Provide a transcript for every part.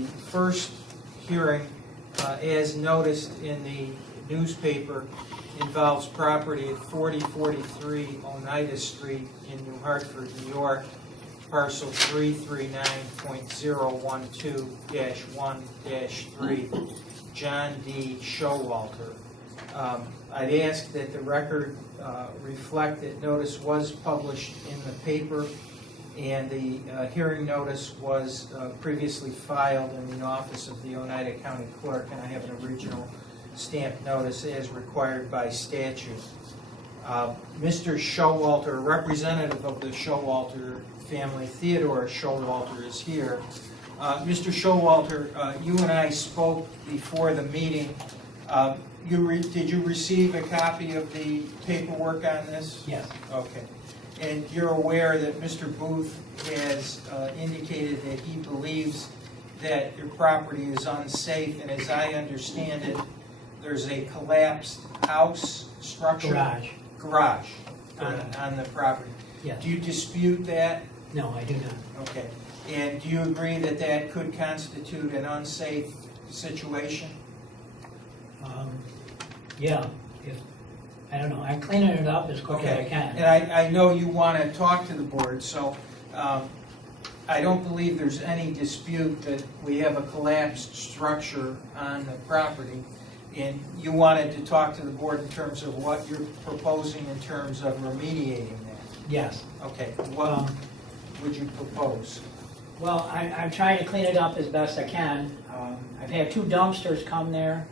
The first hearing, as noticed in the newspaper, involves property at 4043 Oneida Street in New Hartford, New York, parcel 339.012-1-3, John D. Showalter. I'd ask that the record reflect that notice was published in the paper, and the hearing notice was previously filed in the office of the Oneida County Clerk, and I have an original stamped notice as required by statute. Mr. Showalter, a representative of the Showalter family, Theodore Showalter, is here. Mr. Showalter, you and I spoke before the meeting. Did you receive a copy of the paperwork on this? Yes. Okay. And you're aware that Mr. Booth has indicated that he believes that your property is unsafe, and as I understand it, there's a collapsed house structure? Garage on the property. Yes. Do you dispute that? No, I do not. Okay. And do you agree that that could constitute an unsafe situation? Yeah, I don't know, I'm cleaning it up as quick as I can. And I know you want to talk to the board, so I don't believe there's any dispute that we have a collapsed structure on the property, and you wanted to talk to the board in terms of what you're proposing in terms of remediating that. Yes. Okay, what would you propose? Well, I'm trying to clean it up as best I can. I've had 2 dumpsters come there.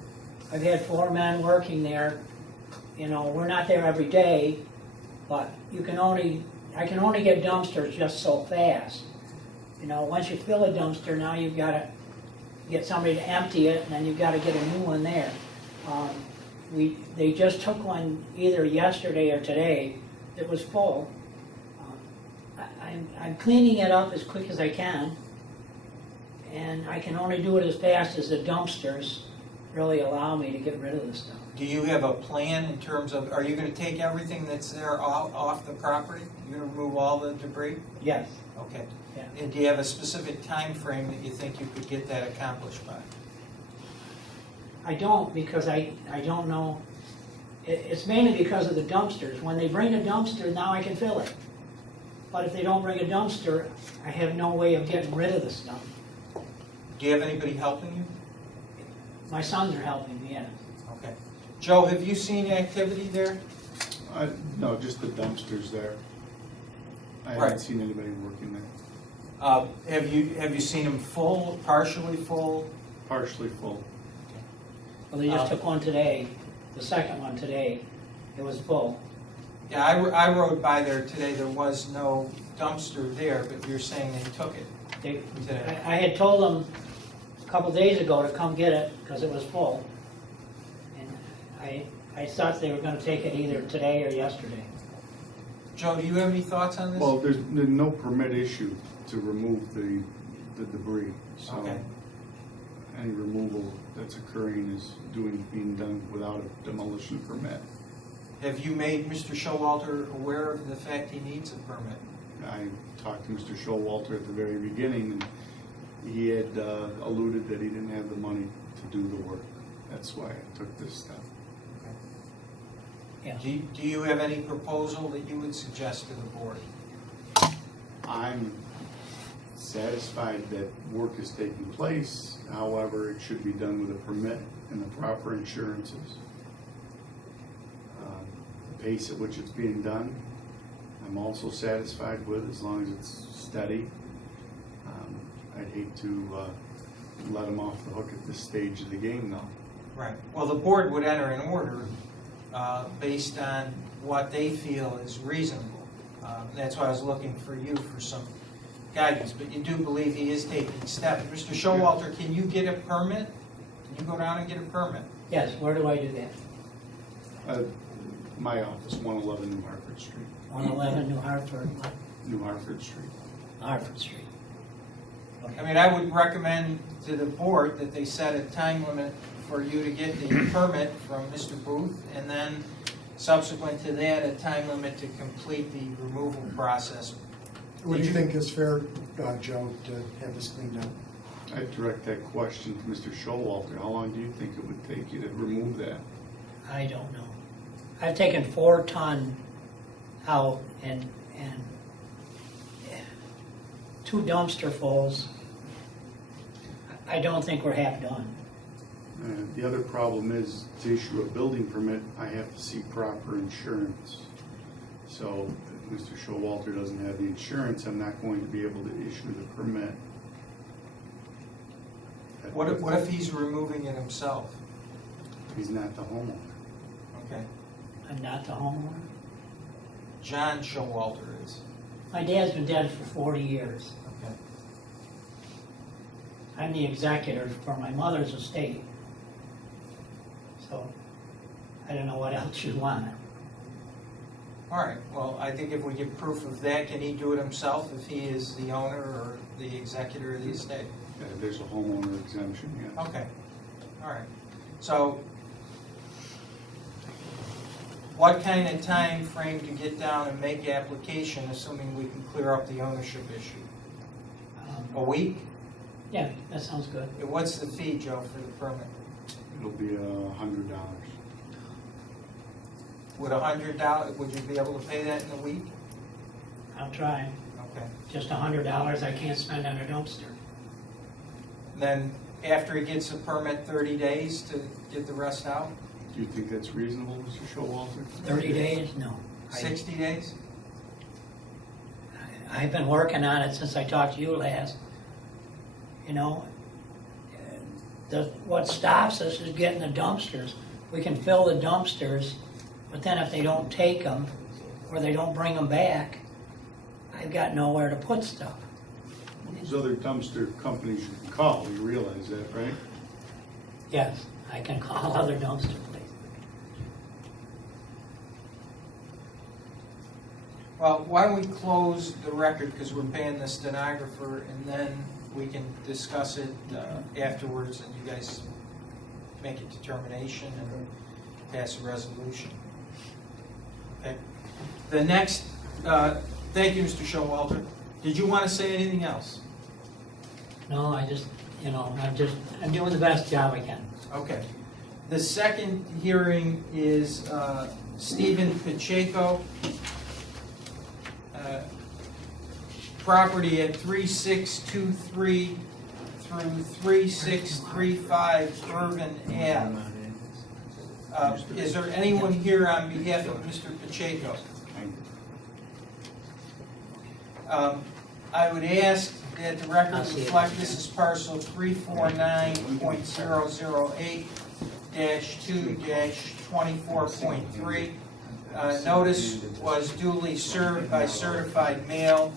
I've had 4 men working there. You know, we're not there every day, but I can only get dumpsters just so fast. You know, once you fill a dumpster, now you've got to get somebody to empty it, and then you've got to get a new one there. They just took one either yesterday or today that was full. I'm cleaning it up as quick as I can, and I can only do it as fast as the dumpsters really allow me to get rid of the stuff. Do you have a plan in terms of, are you going to take everything that's there off the property? You're going to remove all the debris? Yes. Okay. Yeah. And do you have a specific time frame that you think you could get that accomplished by? I don't, because I don't know. It's mainly because of the dumpsters. When they bring a dumpster, now I can fill it. But if they don't bring a dumpster, I have no way of getting rid of the stuff. Do you have anybody helping you? My sons are helping me, yes. Okay. Joe, have you seen activity there? No, just the dumpsters there. I Right. haven't seen anybody working there. Have you seen them full, partially full? Partially full. Well, they just took one today, the second one today. It was full. Yeah, I rode by there today. There was no dumpster there, but you're saying they took it today. I had told them a couple days ago to come get it because it was full. And I thought they were going to take it either today or yesterday. Joe, do you have any thoughts on this? Well, there's no permit issue to remove the debris. So Okay. any removal that's occurring is being done without a demolition permit. Have you made Mr. Showalter aware of the fact he needs a permit? I talked to Mr. Showalter at the very beginning, and he had alluded that he didn't have the money to do the work. That's why I took this step. Yeah. Do you have any proposal that you would suggest to the board? I'm satisfied that work is taking place. However, it should be done with a permit and the proper insurances. The pace at which it's being done, I'm also satisfied with, as long as it's steady. I'd hate to let them off the hook at this stage of the game, though. Right. Well, the board would enter an order based on what they feel is reasonable. That's why I was looking for you for some guidance, but you do believe he is taking steps. Mr. Showalter, can you get a permit? Can you go down and get a permit? Yes, where do I do that? My office, 111 New Hartford Street. 111 New Hartford, New Hartford Street. Hartford Street. I mean, I would recommend to the board that they set a time limit for you to get the permit from Mr. Booth, and then subsequent to that, a time limit to complete the removal process. What do you think is fair, Joe, to have this cleaned up? I'd direct that question to Mr. Showalter. How long do you think it would take you to remove that? I don't know. I've taken 4 ton out and 2 dumpster fulls. I don't think we're half done. The other problem is, to issue a building permit, I have to see proper insurance. So if Mr. Showalter doesn't have the insurance, I'm not going to be able to issue the permit. What if he's removing it himself? He's not the homeowner. Okay. I'm not the homeowner. John Showalter is. My dad's been dead for 40 years. Okay. I'm the executor for my mother's estate. So I don't know what else you want. All right, well, I think if we get proof of that, can he do it himself if he is the owner or the executor of the estate? There's a homeowner exemption, yes. Okay, all right. So what kind of time frame to get down and make application, assuming we can clear up the ownership issue? A week? Yeah, that sounds good. And what's the fee, Joe, for the permit? It'll be $100. Would $100, would you be able to pay that in a week? I'll try. Okay. Just $100 I can't spend on a dumpster. Then after he gets the permit, 30 days to get the rest out? Do you think that's reasonable, Mr. Showalter? 30 days? No. 60 days? I've been working on it since I talked to you last. You know, what stops us is getting the dumpsters. We can fill the dumpsters, but then if they don't take them or they don't bring them back, I've got nowhere to put stuff. There's other dumpster companies you can call, you realize that, right? Yes, I can call other dumpster places. Well, why don't we close the record, because we're paying the stenographer, and then we can discuss it afterwards, and you guys make a determination and pass a resolution. Okay. The next, thank you, Mr. Showalter. Did you want to say anything else? No, I'm doing the best job I can. Okay. The second hearing is Stephen Pacheco, property at 3623 through 3635 Irvin Ave. Is there anyone here on behalf of Mr. Pacheco? I would ask that the record reflect this is parcel 349.008-2-24.3. Notice was duly served by certified mail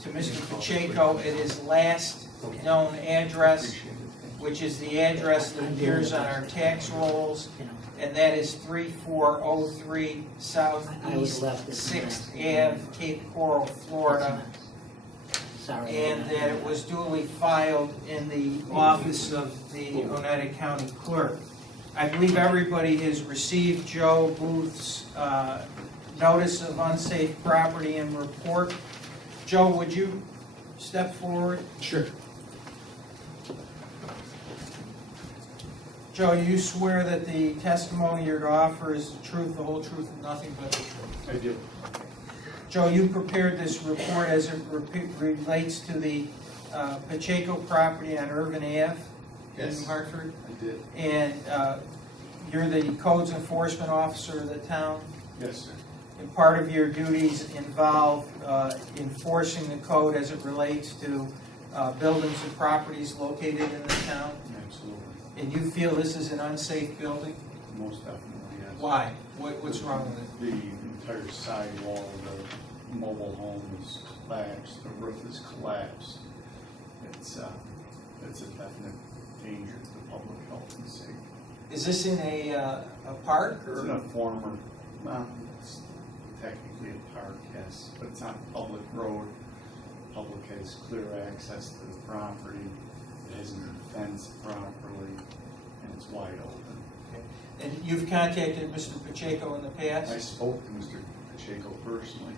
to Mr. Pacheco at his last known address, which is the address that appears on our tax rolls, and that is 3403 Southeast 6th Ave, Cape Coral, Florida. Sorry. And that it was duly filed in the office of the Oneida County Clerk. I believe everybody has received Joe Booth's notice of unsafe property and report. Joe, would you step forward? Sure. Joe, you swear that the testimony you're to offer is the truth, the whole truth, and nothing but the truth? I do. Joe, you prepared this report as it relates to the Pacheco property on Irvin Ave in Yes. Hartford? I did. And you're the codes enforcement officer of the town? Yes, sir. And part of your duties involve enforcing the code as it relates to buildings and properties located in the town? Absolutely. And you feel this is an unsafe building? Most definitely, yes. Why? What's wrong with it? The entire side wall of the mobile home is collapsed, the roof is collapsed. It's a definite danger to the public health and safety. Is this in a park? It's Or? in a former, well, it's technically a park, yes, but it's not a public road. Public has clear access to the property. It hasn't been fenced properly, and it's wide open. And you've contacted Mr. Pacheco in the I past? spoke to Mr. Pacheco personally.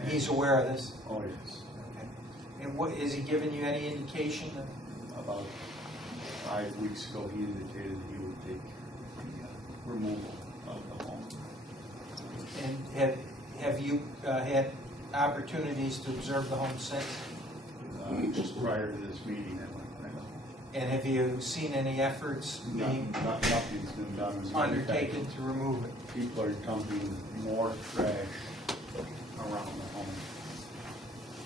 and- He's aware of this? Oh, yes. Okay. And what, has he given you any indication of about 5 weeks ago, he indicated he would take the removal of the home. And have you had opportunities to observe the home since? Just prior to this meeting, I went by the home. And have you seen any efforts being Nothing's been done. As a matter of fact, undertaken to remove it? people are dumping more trash around the home.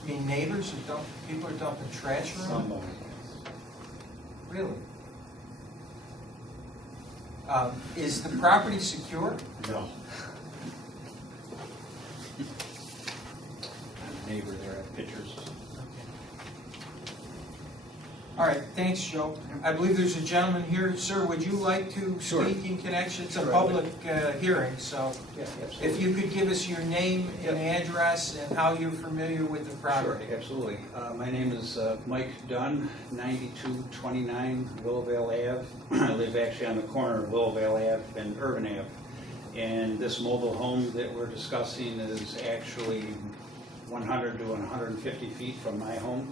I mean, neighbors are people are dumping trash around? Somebody, Really? Is the property secure? yes. No. Neighbor there had pictures. All right, thanks, Joe. I believe there's a gentleman here. Sir, would you like to Sure. speak in connection? It's a Sure. public hearing, so Yeah, if you could give us your name and address and how you're familiar with the Sure, property. absolutely. My name is Mike Dunn, 9229 Willowvale Ave. I live actually on the corner of Willowvale Ave and Urban Ave. And this mobile home that we're discussing is actually 100 to 150 feet from my home.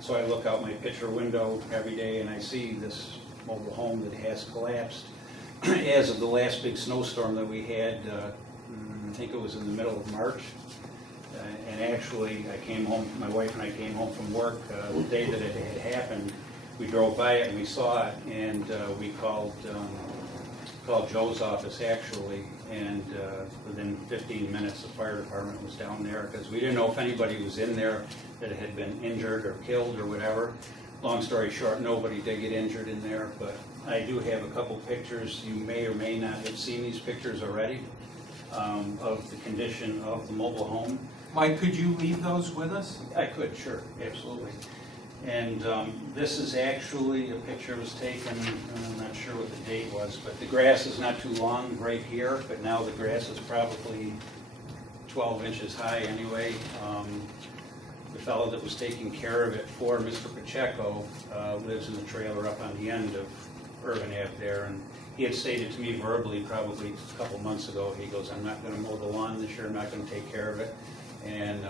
So I look out my picture window every day and I see this mobile home that has collapsed. As of the last big snowstorm that we had, I think it was in the middle of March. And actually, I came home, my wife and I came home from work the day that it had happened. We drove by it and we saw it, and we called Joe's office actually, and within 15 minutes, the fire department was down there, because we didn't know if anybody was in there that had been injured or killed or whatever. Long story short, nobody did get injured in there, but I do have a couple pictures. You may or may not have seen these pictures already of the condition of the mobile home. Mike, could you leave those with us? I could, sure, absolutely. And this is actually a picture was taken, I'm not sure what the date was, but the grass is not too long right here, but now the grass is probably 12 inches high anyway. The fellow that was taking care of it for Mr. Pacheco lives in the trailer up on the end of Urban Ave there, and he had stated to me verbally probably a couple months ago, he goes, I'm not going to mow the lawn this year, I'm not going to take care of it. And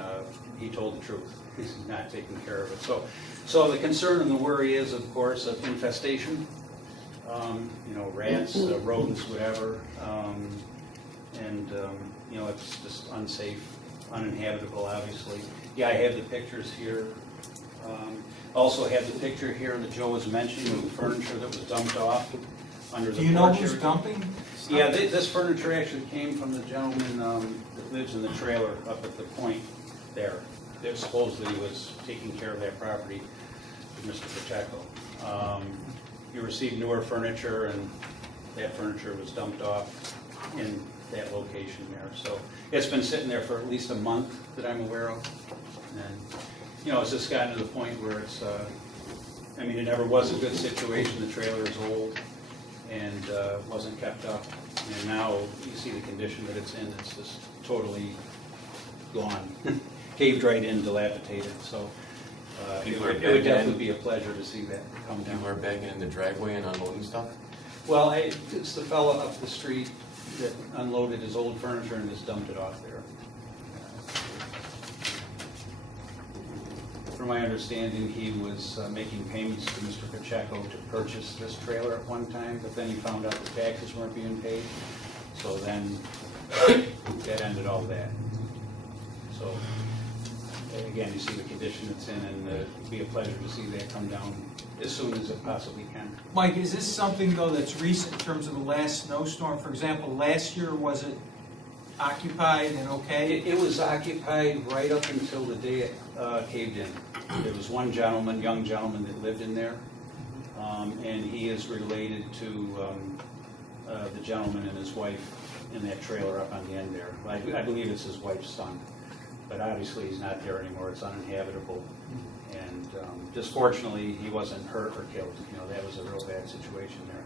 he told the truth. He's not taking care of it. So the concern and the worry is, of course, of infestation. Rats, rodents, whatever. It's just unsafe, uninhabitable, obviously. Yeah, I have the pictures here. Also have the picture here that Joe was mentioning of the furniture that was dumped off under the porch. Do you know area. who's dumping? Yeah, this furniture actually came from the gentleman that lives in the trailer up at the point there. That supposedly was taking care of that property, Mr. Pacheco. He received newer furniture, and that furniture was dumped off in that location there. So it's been sitting there for at least a month that I'm aware of. And, it's just gotten to the point where it's, it never was a good situation. The trailer is old and wasn't kept up. And now you see the condition that it's in, it's just totally gone. Caved right in, dilapidated, so it People are would begging. definitely be a pleasure to see that come down. People are begging in the driveway and unloading stuff? Well, it's the fellow up the street that unloaded his old furniture and just dumped it off there. From my understanding, he was making payments to Mr. Pacheco to purchase this trailer at one time, but then he found out the taxes weren't being paid, so then that ended all that. So, again, you see the condition it's in, and it'd be a pleasure to see that come down as soon as it possibly can. Mike, is this something, though, that's recent in terms of the last snowstorm? For example, last year, was it occupied and okay? It was occupied right up until the day it caved in. There was one gentleman, young gentleman, that lived in there, and he is related to the gentleman and his wife in that trailer up on the end there. I believe it's his wife's son, but obviously he's not there anymore. It's uninhabitable, and just fortunately he wasn't hurt or killed. That was a real bad situation there.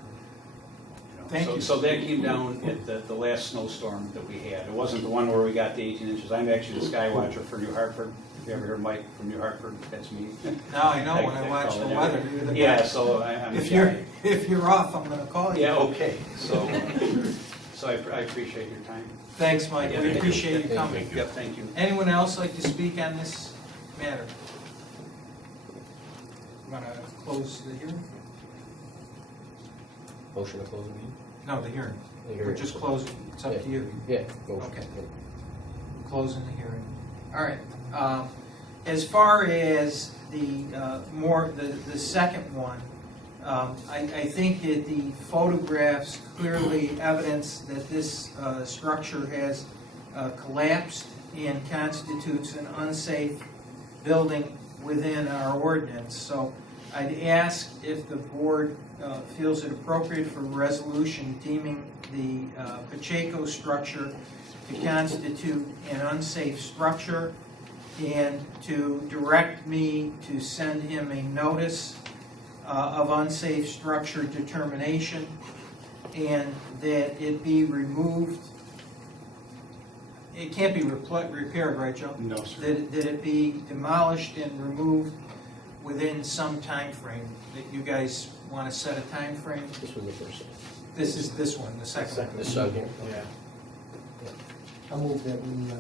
Thank you. So that came down at the last snowstorm that we had. It wasn't the one where we got the 18 inches. I'm actually the sky watcher for New Hartford. If you ever heard Mike from New Hartford, that's me. Now I know when I I watch call the it weather. every- You're the Yeah, guy. so I'm the If guy. you're off, I'm going to call you. Yeah, okay. So I appreciate your time. Thanks, Mike. Yeah, We thank you. appreciate you coming. Yep, thank you. Anyone else like to speak on this matter? Want to close the hearing? Motion to close the meeting? No, the hearing. The We're hearing. just closing, it's up to you. Yeah, motion. Okay. Closing the hearing. All right. As far as the second one, I think that the photographs clearly evidence that this structure has collapsed and constitutes an unsafe building within our ordinance. So I'd ask if the board feels it appropriate for a resolution deeming the Pacheco structure to constitute an unsafe structure and to direct me to send him a notice of unsafe structure determination and that it be removed. It can't be repaired, right, Joe? No, sir. That it be demolished and removed within some time frame. That you guys want to set a time frame? This was the first. This is this one, the second one. This one here? Yeah. I'll move that we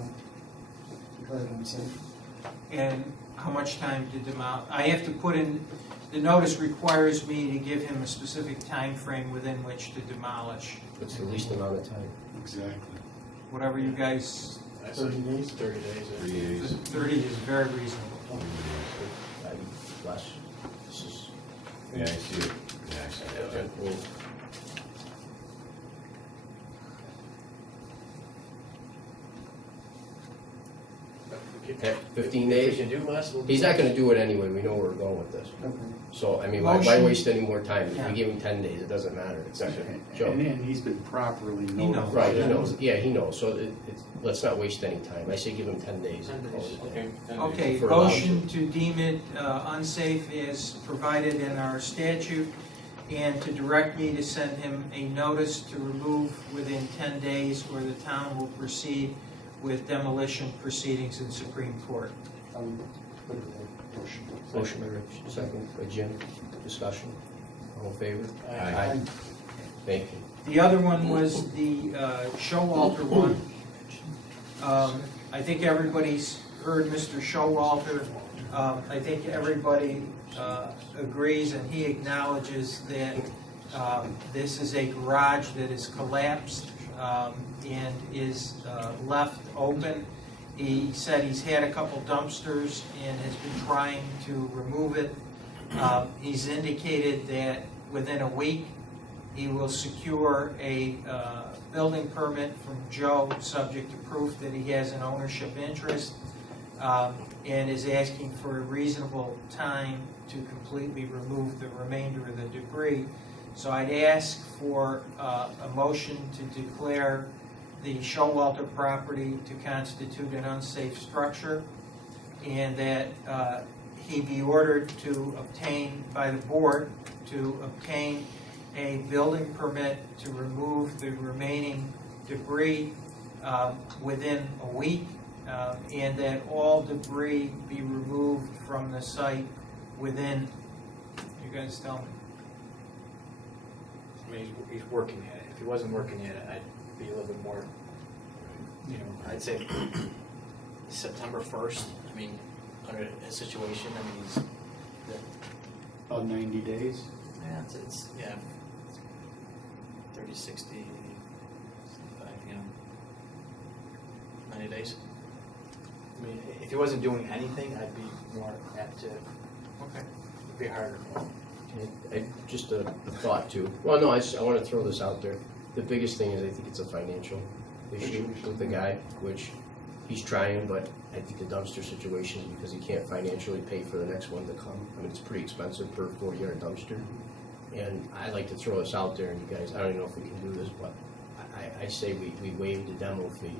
declare it unsafe. And how much time to demolish? I have to put in, the notice requires me to give him a specific time frame within which to demolish. It's the least amount of time. Exactly. Whatever you guys, 30 days? 30 days. 3 days. 30 is very reasonable. Less. This is. Yeah, I see it. Yeah, I see it. Okay. Well, okay, 15 If we days. can do less, we'll do He's not less. gonna do it anyway, we know where we're going with this. Okay. So, I mean, why Motion. waste any more time? If Yeah. we give him 10 days, it doesn't matter, it's not gonna, Joe. And he's been properly knows. notified. Right, he knows, yeah, he knows, so let's not waste any time. I say give him 10 days. 10 days. Okay. Okay, For allowed motion to deem it unsafe as provided in our statute and to direct me to send him a notice to remove within 10 days or the town will proceed with demolition proceedings in Supreme Court. I'll put it in motion. Motion by Rich, second by Jim, discussion, all in favor? Aye. Thank you. The other one was the Showalter one. I think everybody's heard Mr. Showalter. I think everybody agrees and he acknowledges that this is a garage that is collapsed and is left open. He said he's had a couple dumpsters and has been trying to remove it. He's indicated that within a week, he will secure a building permit from Joe, subject to proof that he has an ownership interest, and is asking for a reasonable time to completely remove the remainder of the debris. So I'd ask for a motion to declare the Showalter property to constitute an unsafe structure, and that he be ordered to obtain, by the board, to obtain a building permit to remove the remaining debris within a week, and that all debris be removed from the site within, you guys tell me. I mean, he's working at it. If he wasn't working at it, I'd be a little bit more, I'd say September 1st. I mean, under a situation, I mean, he's, About 90 days. yeah, it's 30, 60, 65, 90 days. I mean, if he wasn't doing anything, I'd be more apt to, Okay. it'd be harder. Just a thought too. Well, no, I want to throw this out there. The biggest thing is I think it's a financial issue with the guy, which he's trying, but I think the dumpster situation is because he can't financially pay for the next one to come. I mean, it's pretty expensive per 40-yard dumpster. And I like to throw this out there, and you guys, I don't even know if we can do this, but I say we waive the demo fee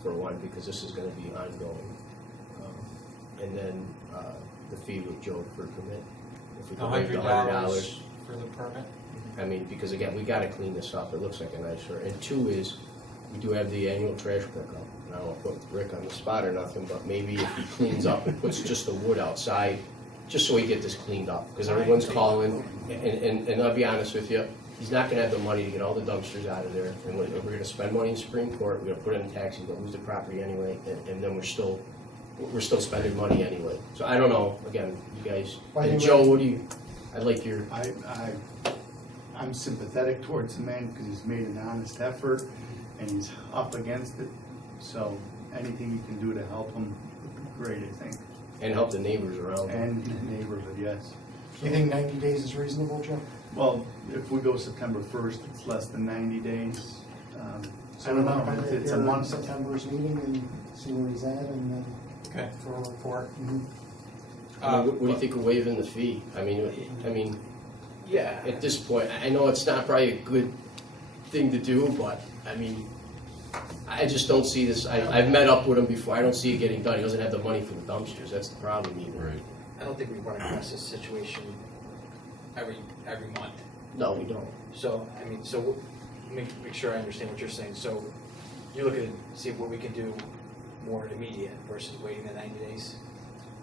for one, because this is going to be ongoing. And then the fee with Joe for permit. If we can waive the $100 for the permit. I mean, because again, we gotta clean this up, it looks like a nice store. And two is, we do have the annual trash pickup. And I don't wanna put Rick on the spot or nothing, but maybe if he cleans up and puts just the wood outside, just so we get this cleaned up, because everyone's calling, and I'll be honest with you, he's not gonna have the money to get all the dumpsters out of there, and we're gonna spend money in Supreme Court, we're gonna put it in tax, he's gonna lose the property anyway, and then we're still we're still spending money anyway. So I don't know, again, you guys, Why and do Joe, we- what do you, I'd like your, I'm sympathetic towards the man because he's made an honest effort and he's up against it. So anything you can do to help him would be great, I think. and help the neighbors around. And the neighborhood, yes. You think 90 days is reasonable, Joe? Well, if we go September 1st, it's less than 90 days. I don't know, it's a month. September's meeting and see where he's at and then. Okay, for a report. Mhm. I mean, what do you think of waiving the fee? I mean, Yeah. at this point, I know it's not probably a good thing to do, but, I mean, I just don't see this, I've met up with him before, I don't see it getting done. He doesn't have the money for the dumpsters, that's the problem either. Right. I don't think we run across this situation every month. No, we don't. So, I mean, so make sure I understand what you're saying. So you're looking to see what we can do more immediate versus waiting the 90 days?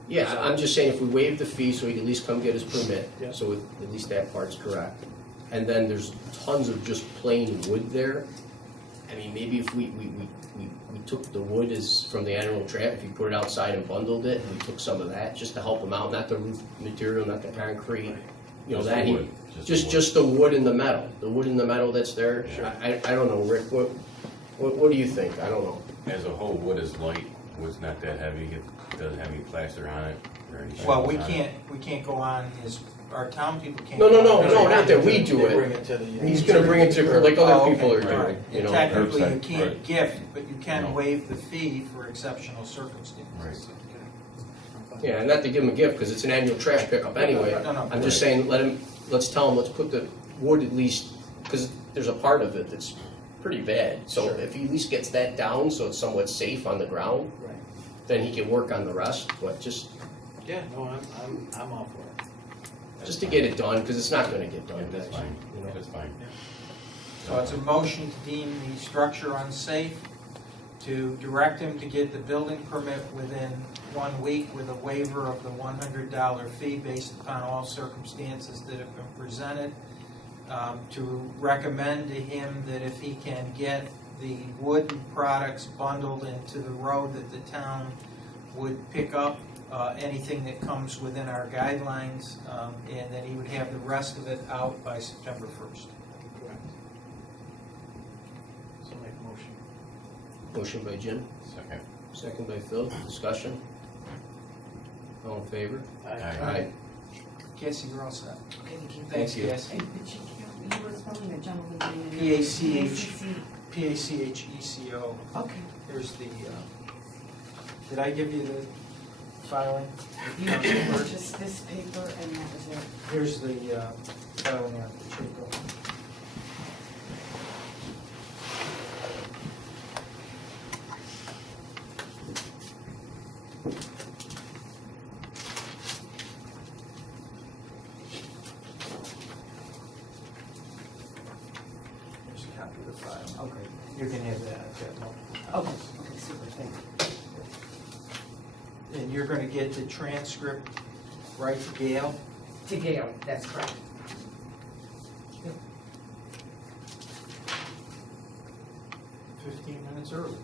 Yeah, I'm just saying if we waive the fee so he can at least come get his permit, Yeah. so at least that part's correct. And then there's tons of just plain wood there. I mean, maybe if we took the wood as from the animal trap, if you put it outside and bundled it, and we took some of that, just to help him out, not the roof material, not the concrete, you know, Just that the he, wood, just the wood and the metal that's there. Sure. I don't know, Rick, what do you think? I don't know. As a whole, wood is light, wood's not that heavy, it doesn't have any plaster on it or any Well, shingles on it. we can't go on his, our town people can't. No, go on his- not that we do They bring it. it to the. He's gonna bring it to, like Oh, other okay, people are all right. doing, you know. Technically, you Curbside, can't right. gift, but you can No. waive the fee for exceptional circumstances. Right. Yeah, not to give him a gift, because it's an annual trash pickup anyway. No. I'm just saying, let's tell him, let's put the wood at least, because there's a part of it that's pretty bad. So Sure. if he at least gets that down, so it's somewhat safe on the ground, Right. then he can work on the rest, but just Yeah, no, I'm all for it. to get it done, because it's not gonna get Yeah, done, that's guys. fine, you know. that's fine. So it's a motion to deem the structure unsafe, to direct him to get the building permit within 1 week with a waiver of the $100 fee based upon all circumstances that have been presented, to recommend to him that if he can get the wooden products bundled into the road that the town would pick up, anything that comes within our guidelines, and that he would have the rest of it out by September 1st. Correct. So make a motion. Motion by Jim, Second. second by Phil, discussion. All in favor? Aye. Cassie, you're all set. Thank you. Thanks, you. Cassie. You were spelling the gentleman's name. P-A-C-H. P-A-C-C. P-A-C-H-E-C-O. Okay. Here's the, did I give you the filing? You had just this paper and that was it. Here's the filing on Pacheco. Here's a copy of the file. Okay. You can have that. I've got multiple Okay, copies. okay, super, thank you. And you're gonna get the transcript right to Gail? To Gail, that's correct. 15 minutes early.